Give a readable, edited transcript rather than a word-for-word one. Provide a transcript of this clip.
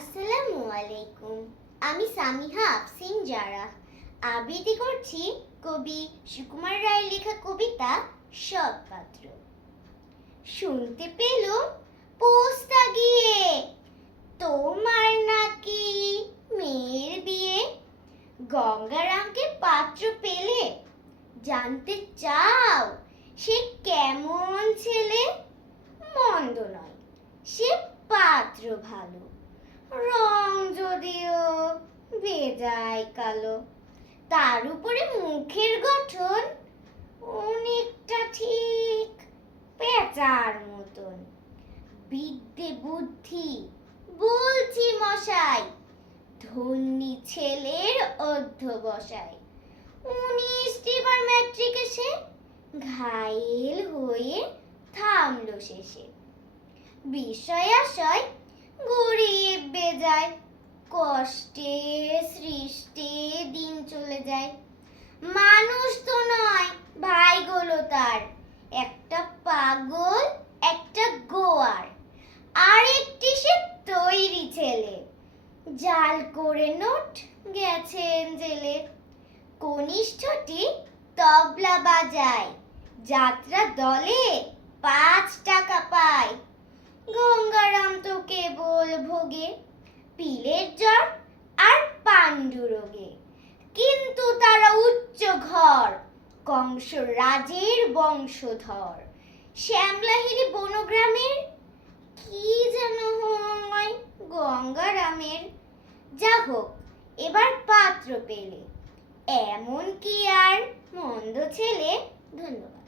আসসালামু আলাইকুম। আমি সামিহা আফসিন জারা আবৃত্তি করছি কবি সুকুমার রায়ের লেখা কবিতা সৎপাত্র। শুনতে পেলুম পোস্তা গিয়ে তোমার নাকি মেয়ের বিয়ে। গঙ্গারামকে পাত্র পেলে জানতে চাও সে কেমন ছেলে? মন্দ নয়, সে পাত্র ভালো, রং যদিও বেজায় কালো। তার উপরে মুখের গঠন অনেকটা ঠিক পেঁচার মতন। বিদ্যে বুদ্ধি বলছি মশাই, ধন্যী ছেলের অধ্যবসায়। 19টি বার ম্যাট্রিকে সে ঘায়েল হয়ে থামলো শেষে। বিষয় আশয় গরিব বেজায়, কষ্টে সৃষ্টে দিন চলে যায়। মানুষ তো নয় ভাইগুলো তার, একটা পাগল একটা গোয়ার। আরেকটি সে তৈরি ছেলে, জাল করে নোট গেছেন জেলে। কনিষ্ঠটি তবলা বাজায়, যাত্রা দলে 5 টাকা পায়। গঙ্গারাম তো কেবল ভোগে পিলের জ্বর আর পাণ্ডু রোগে। কিন্তু তারা উচ্চ ঘর, কংস রাজের বংশধর। শ্যামলাহিরি বনগ্রামের কি যেন হয় গঙ্গারামের। যা হোক, এবার পাত্র পেলে, এমন কি আর মন্দ ছেলে। ধন্যবাদ।